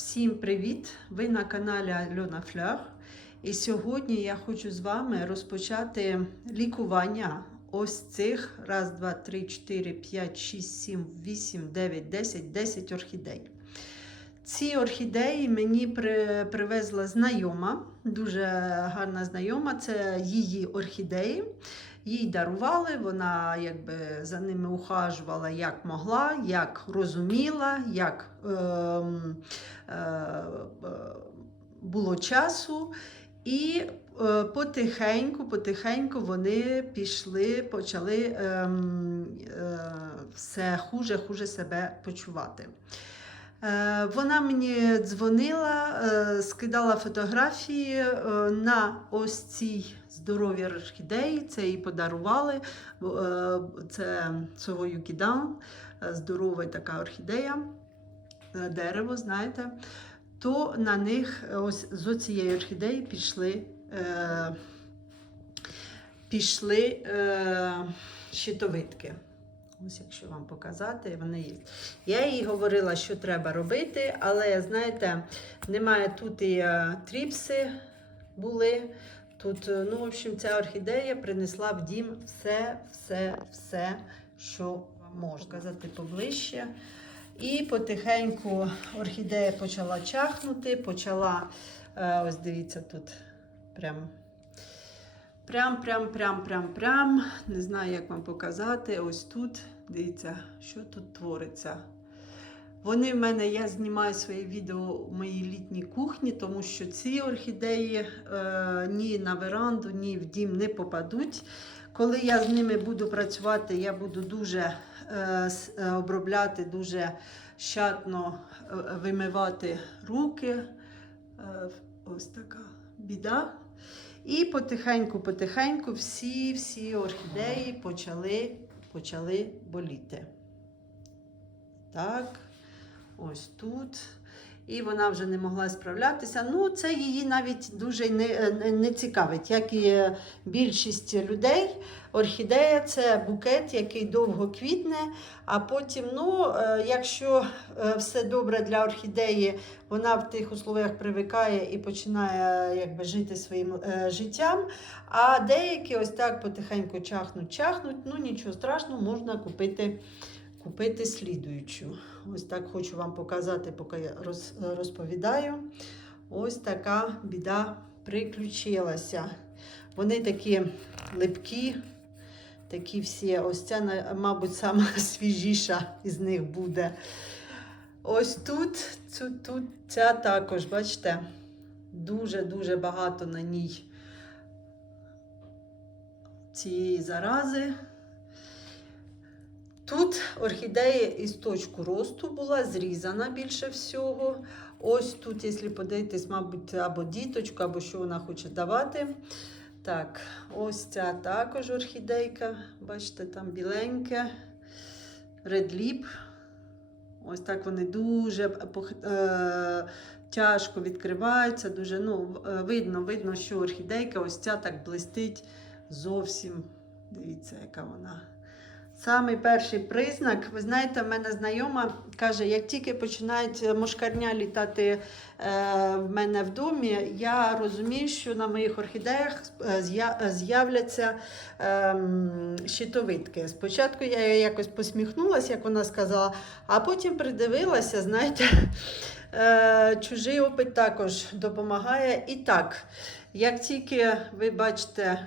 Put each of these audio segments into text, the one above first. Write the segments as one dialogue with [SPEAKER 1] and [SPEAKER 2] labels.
[SPEAKER 1] Всім привіт! Ви на каналі Альона Фляр. І сьогодні я хочу з вами розпочати лікування ось цих раз, два, три, чотири, п'ять, шість, сім, вісім, дев'ять, десять, десять орхідей. Ці орхідеї мені при, привезла знайома, дуже гарна знайома. Це її орхідеї. Їй дарували, вона якби за ними ухажувала як могла, як розуміла, як е, е, було часу. І е, потихеньку, потихеньку вони пішли, почали е, е, все хуже, хуже себе почувати. Е, Вона мені дзвонила, е, скидала фотографії е, на ось цій здоровій орхідеї. Це їй подарували. Це Кідан, здорова така орхідея, дерево, знаєте. То на них ось з цієї орхідеї пішли, пішли щитовидки. Ось якщо вам показати, вони є. Я їй говорила, що треба робити, але знаєте, немає тут і е, тріпси були. Тут, е, ну, в общем, ця орхідея принесла в дім все, все, все, що вам можна показати поближче. І потихеньку орхідея почала чахнути, почала, е, ось дивіться, тут прям. Прям, прям, прям, прям, прям. Не знаю, як вам показати. Ось тут. Дивіться, що тут твориться. Вони в мене, я знімаю свої відео у моїй літній кухні, тому що ці орхідеї е, ні на веранду, ні в дім не попадуть. Коли я з ними буду працювати, я буду дуже е, е, обробляти, дуже щатно е, вимивати руки. Е, ось така біда. І потихеньку-потихеньку всі-всі орхідеї почали, почали боліти. Так, ось тут. І вона вже не могла справлятися. Ну, це її навіть дуже не, не, не цікавить, як і більшість людей. Орхідея це букет, який довго квітне, а потім, ну, е, якщо е, все добре для орхідеї, вона в тих условиях привикає і починає якби, жити своїм е, життям. А деякі ось так потихеньку чахнуть, чахнуть. Ну нічого страшного, можна купити, купити слідуючу. Ось так хочу вам показати, поки я роз, розповідаю. Ось така біда приключилася. Вони такі липкі, такі всі. Ось ця, мабуть, сама свіжіша із них буде. Ось тут, цю, тут ця також, бачите, дуже-дуже багато на ній цієї зарази. Тут орхідея із точку росту була зрізана більше всього. Ось тут, якщо подивитись, мабуть, або діточку, або що вона хоче давати. Так, ось ця також орхідейка. Бачите, там біленьке. Редліп. Ось так вони дуже е, тяжко відкриваються. Дуже, ну, е, видно, видно, що орхідейка ось ця так блистить зовсім. Дивіться, яка вона. Самий перший признак, ви знаєте, в мене знайома каже, як тільки починають мошкарня літати е, в мене в домі, я розумію, що на моїх орхідеях е, з'являться ем, щитовидки. Спочатку я якось посміхнулася, як вона сказала, а потім придивилася, знаєте, е, чужий опит також допомагає. І так, як тільки ви бачите,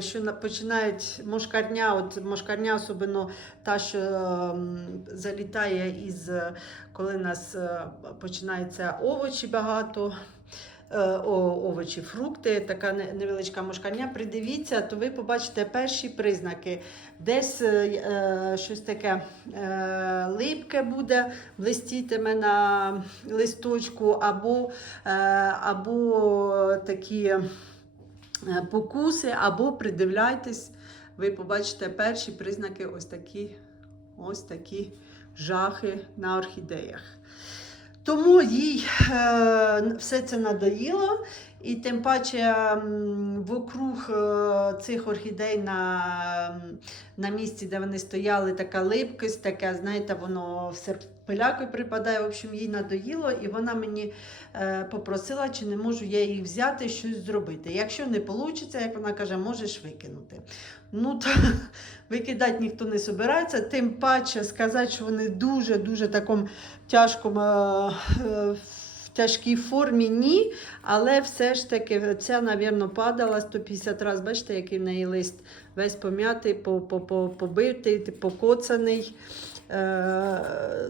[SPEAKER 1] що починають мошкарня, от мошкарня, особливо та, що ем, залітає із, е, коли у нас е, починаються овочі багато. е, Овочі, фрукти, така не- невеличка мошкарня. Придивіться, то ви побачите перші признаки. Десь е, е, щось таке е, липке буде, блистітиме на листочку, або, е, або такі е, покуси, або придивляйтесь, ви побачите перші признаки ось такі, ось такі жахи на орхідеях. Тому їй е, все це надоїло, І тим паче вокруг е, цих орхідей на, на місці, де вони стояли, така липкість, таке, знаєте, воно все пилякою припадає. В общем, їй надоїло, і вона мені е, попросила, чи не можу я їх взяти, щось зробити. Якщо не вийде, як вона каже, можеш викинути. Ну, то викидати ніхто не збирається, тим паче сказати, що вони дуже-дуже такому тяжкому. Тяжкій формі ні, але все ж таки ця, напевно, падала 150 разів. Бачите, який в неї лист весь пом'ятий, по- по- по- побитий, покоцаний. Е,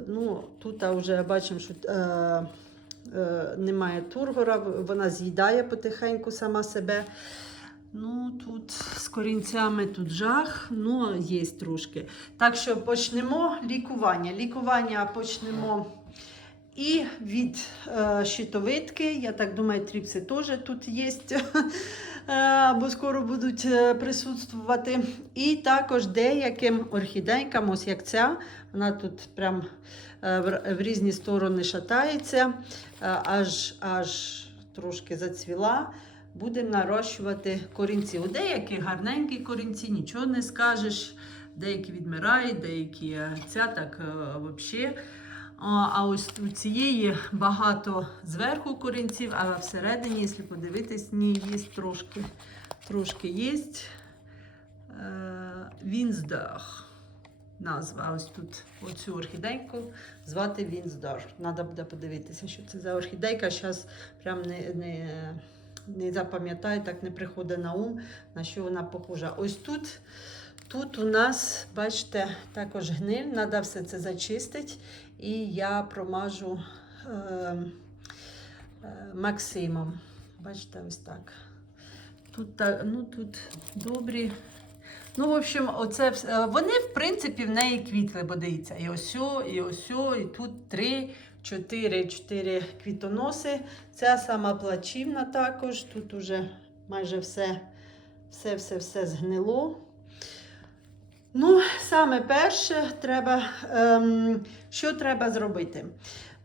[SPEAKER 1] ну, тут вже бачимо, що е, е, немає тургора, вона з'їдає потихеньку сама себе. Ну, тут з корінцями тут жах, ну, є трошки. Так що почнемо лікування. Лікування почнемо і від е, щитовидки. Я так думаю, тріпси теж тут є, е, або скоро будуть е, присутствувати. І також деяким орхідейкам, ось як ця, вона тут прям е, в, різні сторони шатається, е, аж, аж трошки зацвіла. Будемо нарощувати корінці. У деяких гарненькі корінці, нічого не скажеш. Деякі відмирають, деякі е, ця так взагалі. А ось у цієї багато зверху корінців, а всередині, якщо подивитись, ні, є трошки, трошки є. Вінздах. Назва ось тут оцю орхідейку звати Вінздор. Треба буде подивитися, що це за орхідейка. Зараз прям не, не, не запам'ятаю, так не приходить на ум, на що вона похожа. Ось тут. Тут у нас, бачите, також гниль, треба все це зачистити. І я промажу е, е, Максимом. Бачите, ось так. Тут, ну, тут добрі. Ну, в общем, оце е, вони, в принципі, в неї квітли, бо дивіться. І осьо, і осьо, і тут три, чотири, чотири квітоноси. Ця сама плачівна також. Тут уже майже все, все, все, все згнило. Ну, саме перше, треба, ем, що треба зробити?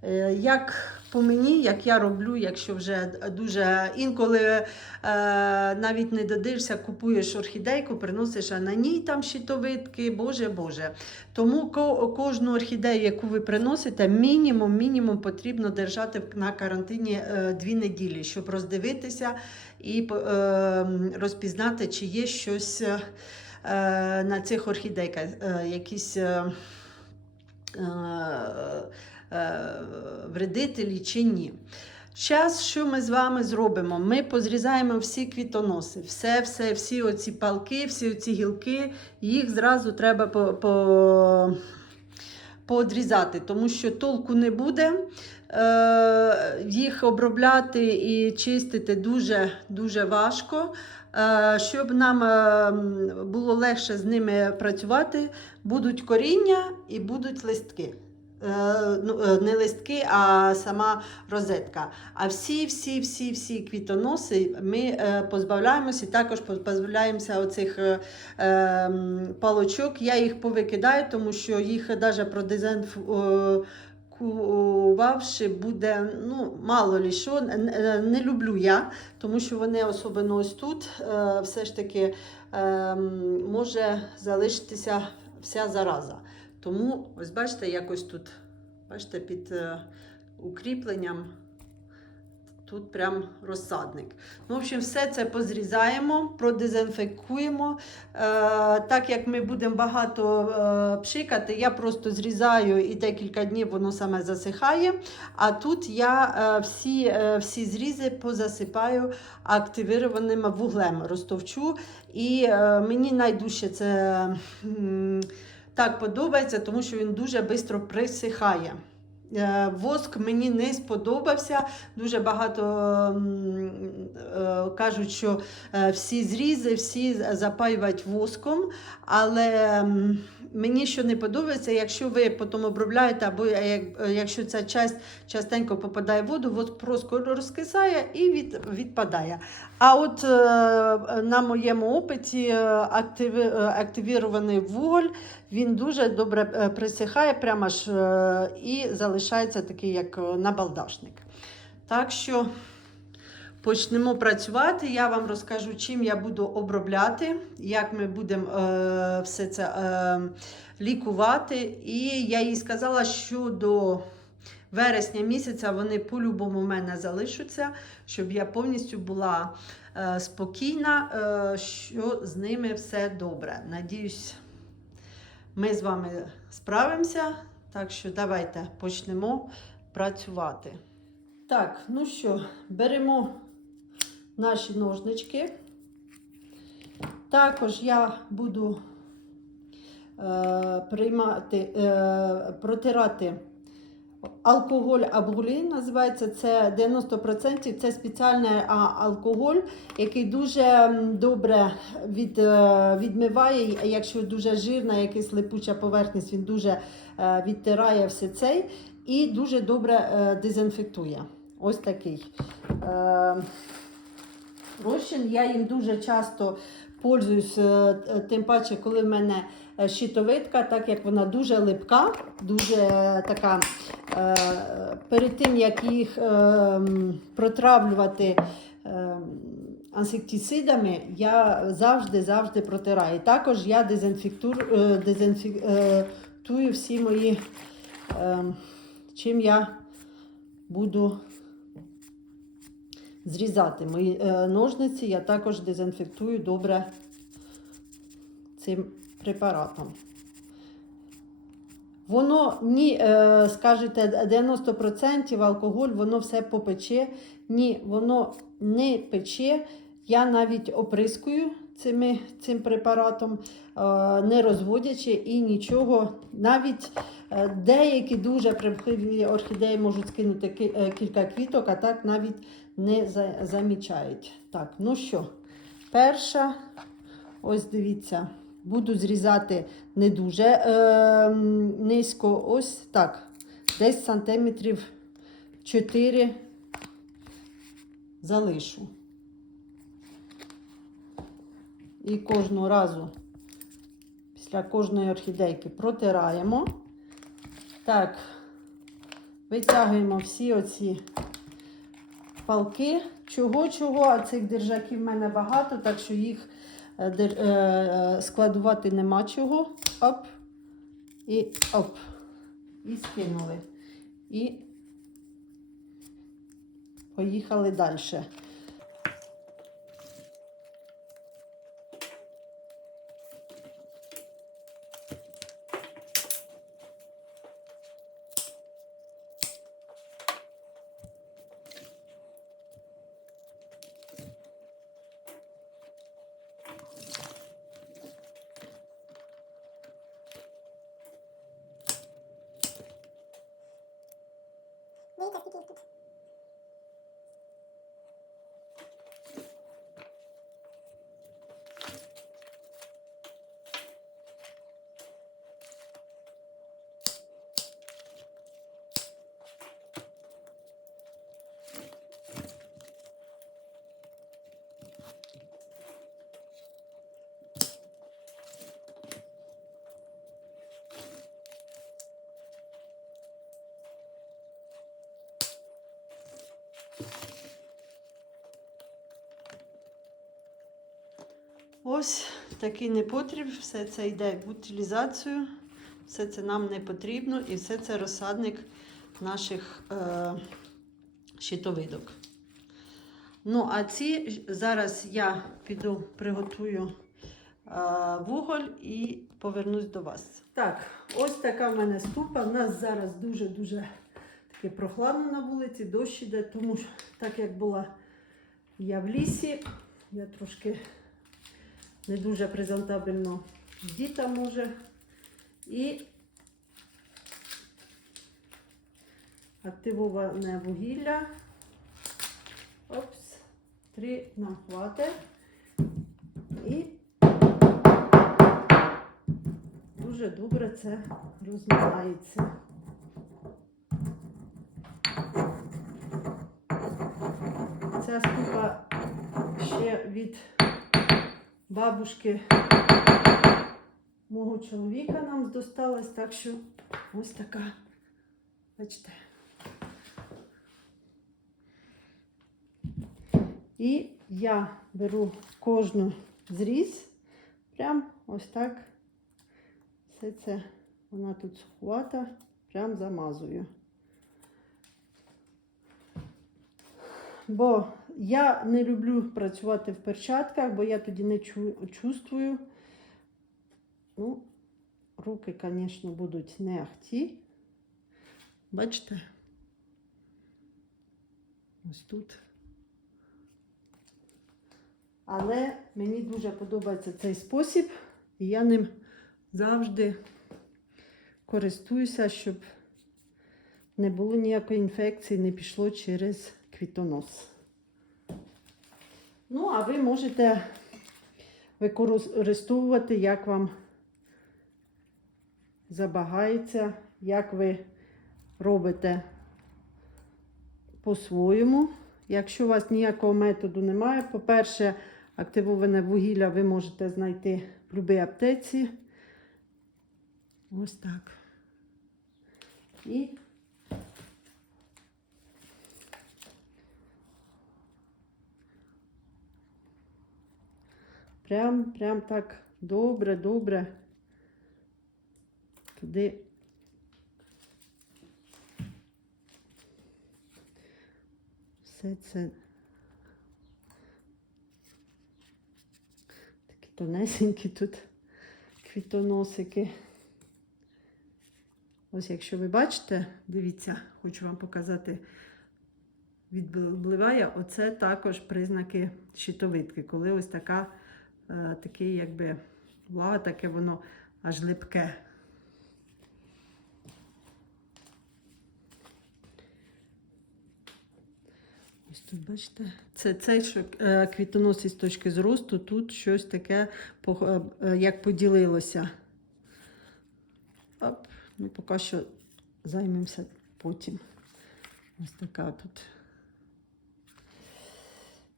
[SPEAKER 1] Е, як по мені, як я роблю, якщо вже дуже інколи е, навіть не додивишся, купуєш орхідейку, приносиш, а на ній там щитовидки, Боже Боже. Тому ко- кожну орхідею, яку ви приносите, мінімум, мінімум потрібно держати на карантині е, дві неділі, щоб роздивитися і е, розпізнати, чи є щось. Е, на цих орхідейках е, якісь е, вредителі чи ні. Зараз, що ми з вами зробимо? Ми позрізаємо всі квітоноси, все, все, всі оці палки, всі оці гілки, їх зразу треба по, по, поодрізати, тому що толку не буде. Е, їх обробляти і чистити дуже, дуже важко. Е, Щоб нам е, було легше з ними працювати, будуть коріння і будуть листки. Е, ну, Не листки, а сама розетка. А всі, всі, всі, всі квітоноси ми позбавляємося і також позбавляємося оцих палочок. Я їх повикидаю, тому що їх навіть продезінфікувавши буде ну, мало лі що. Не люблю я, тому що вони особливо ось тут е, все ж таки е, може залишитися вся зараза. Тому, ось бачите, якось тут, бачите, під е, укріпленням. Тут прям розсадник. Ну, в общем, все це позрізаємо, продезінфекуємо. Е, так як ми будемо багато е, пшикати, я просто зрізаю і декілька днів воно саме засихає. А тут я е, всі, е, всі зрізи позасипаю активірованим вуглем, розтовчу. І е, мені найдужче це так подобається, тому що він дуже швидко присихає. Е, Воск мені не сподобався. Дуже багато е, кажуть, що е, всі зрізи, всі запаювають воском. Але мені що не подобається, якщо ви потім обробляєте, або якщо ця часть частенько попадає в воду, воск просто розкисає і від, відпадає. А от е, на моєму опиті е, активи, е, активірований вуголь, він дуже добре е, присихає, прямо ж е, і залишається такий, як е, набалдашник. Так що почнемо працювати. Я вам розкажу, чим я буду обробляти, як ми будемо е, все це е, лікувати. І я їй сказала, що до вересня місяця вони по-любому в мене залишаться, щоб я повністю була е, спокійна, е, що з ними все добре. Надіюсь, ми з вами справимося. Так що давайте почнемо працювати. Так, ну що, беремо наші ножнички. Також я буду е, приймати, е, протирати алкоголь абгулін, називається це 90%. Це спеціальний алкоголь, який дуже добре від, е, відмиває, якщо дуже жирна, якась липуча поверхність, він дуже е, відтирає все цей і дуже добре е, дезінфектує. Ось такий. Е, розчин. Я їм дуже часто пользуюсь, е, тим паче, коли в мене е, щитовидка, так як вона дуже липка, дуже е, така. е, Перед тим, як їх е, протравлювати е, інсектицидами, я завжди завжди протираю. Також я е, дезінфектую всі мої, е, чим я буду зрізати мої е, ножниці, я також дезінфектую добре цим препаратом. Воно ні, е, скажете, 90% алкоголь, воно все попече. Ні, воно не пече. Я навіть оприскую цими, цим препаратом, е, не розводячи і нічого. Навіть деякі дуже примхливі орхідеї можуть скинути е, кілька квіток, а так навіть не замічають. Так, ну що, перша, ось дивіться, буду зрізати не дуже е, низько, ось так, десь сантиметрів 4 залишу. І кожного разу після кожної орхідейки протираємо. Так, витягуємо всі оці палки. Чого-чого, а цих держаків в мене багато, так що їх е, е, е, складувати нема чого. Оп. І оп. І скинули. І поїхали далі. Ось такий непотріб, все це йде в утилізацію, все це нам не потрібно і все це розсадник наших е, щитовидок. Ну, а ці зараз я піду приготую е, вуголь і повернусь до вас. Так, ось така в мене ступа. У нас зараз дуже-дуже таки прохладно на вулиці, дощ іде, тому що так як була я в лісі, я трошки не дуже презентабельно діта може. І активоване вугілля. Опс, три нам хватить. І дуже добре це розминається. Ця ступа ще від бабушки мого чоловіка нам досталась, так що ось така, бачите. І я беру кожну зріз, прям ось так. Все це вона тут суховата, прям замазую. Бо я не люблю працювати в перчатках, бо я тоді не чу- чувствую. Ну, руки, звісно, будуть не ахті. Бачите? Ось тут. Але мені дуже подобається цей спосіб, і я ним завжди користуюся, щоб не було ніякої інфекції, не пішло через квітонос. Ну, а ви можете використовувати, як вам забагається, як ви робите по-своєму. Якщо у вас ніякого методу немає, по-перше, активоване вугілля ви можете знайти в будь-якій аптеці. Ось так. І прям, прям так добре, добре туди. Все це такі тонесенькі тут квітоносики. Ось якщо ви бачите, дивіться, хочу вам показати, відбливає, оце також признаки щитовидки, коли ось така, такий, якби, влага, таке воно аж липке. Ось тут, бачите, це цей що, е, квітоносий з точки зросту, тут щось таке, е, е, як поділилося. Оп. Ну, поки що займемося потім. Ось така тут.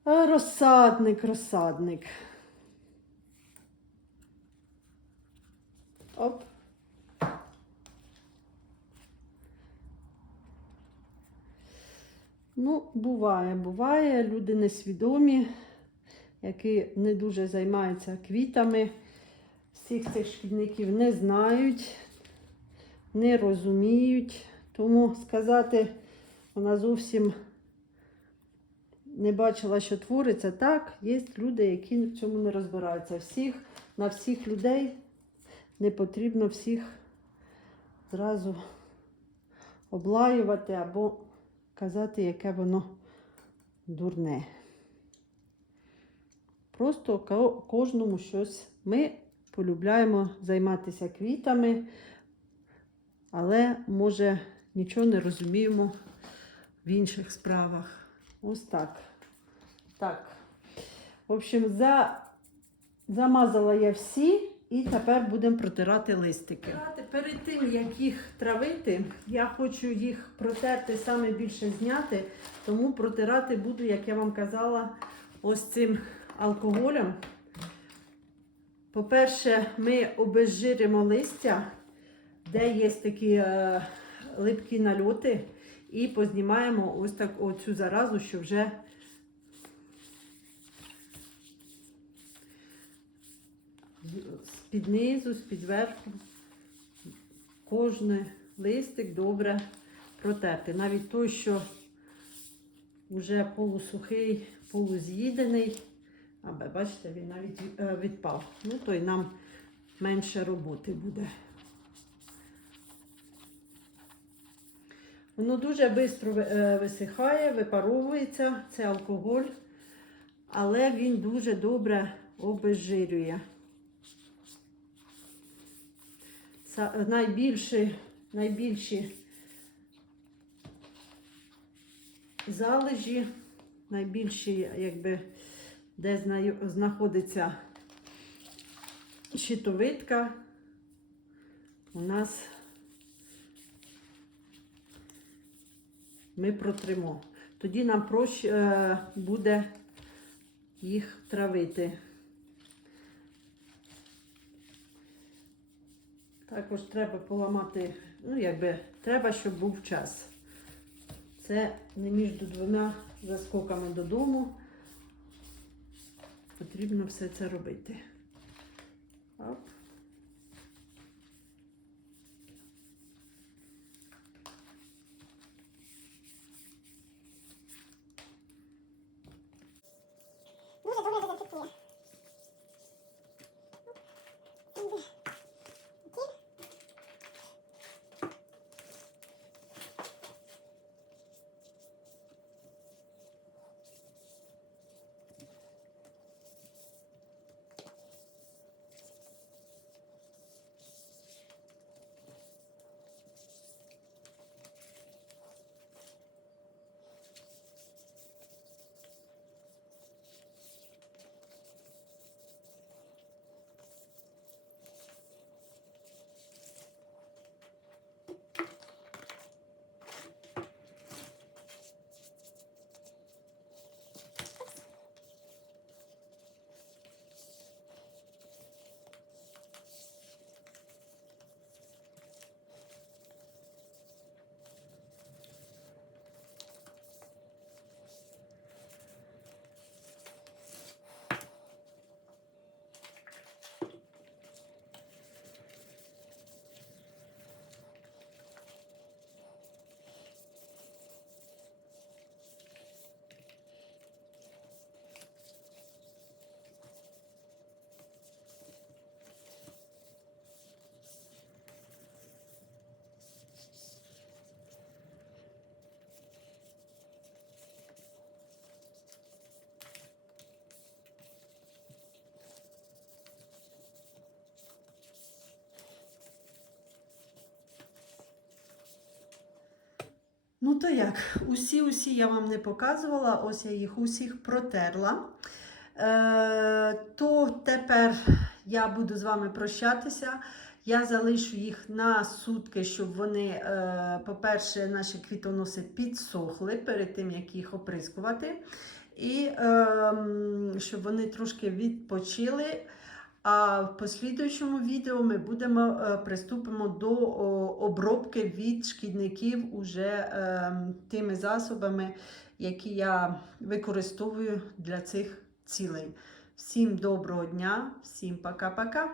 [SPEAKER 1] Розсадник, розсадник. Оп. Ну, буває, буває. Люди несвідомі, які не дуже займаються квітами. Всіх цих шкідників не знають, не розуміють. Тому сказати, вона зовсім не бачила, що твориться. Так, є люди, які в цьому не розбираються. Всіх, на всіх людей не потрібно всіх зразу облаювати або казати, яке воно дурне. Просто кожному щось. Ми полюбляємо займатися квітами, але, може, нічого не розуміємо в інших справах. Ось так. Так. В общем, за... замазала я всі і тепер будемо протирати листики. Перед тим, як їх травити, я хочу їх протерти саме більше зняти, тому протирати буду, як я вам казала, ось цим алкоголем. По-перше, ми обезжиримо листя, де є такі е, липкі нальоти, і познімаємо ось так оцю заразу, що вже з-під низу, з-під верху. Кожний листик добре протерти. Навіть той, що вже полусухий, полуз'їдений. А бачите, він навіть е, відпав. Ну, то й нам менше роботи буде. Воно дуже швидко висихає, випаровується, це алкоголь, але він дуже добре обезжирює. Найбільші, найбільші залежі, найбільші, якби, де знаходиться щитовидка, у нас ми протримо. Тоді нам проще е, буде їх травити. Також треба поламати, ну, якби треба, щоб був час. Це не між двома заскоками додому. Потрібно все це робити. Оп. Ну то як, усі-усі я вам не показувала, ось я їх усіх протерла. Е, то тепер я буду з вами прощатися. Я залишу їх на сутки, щоб вони, е, по-перше, наші квітоноси підсохли перед тим, як їх оприскувати. І ем, щоб вони трошки відпочили. А в послідуючому відео ми будемо е, приступимо до обробки від шкідників уже ем, тими засобами, які я використовую для цих цілей. Всім доброго дня, всім пока-пока.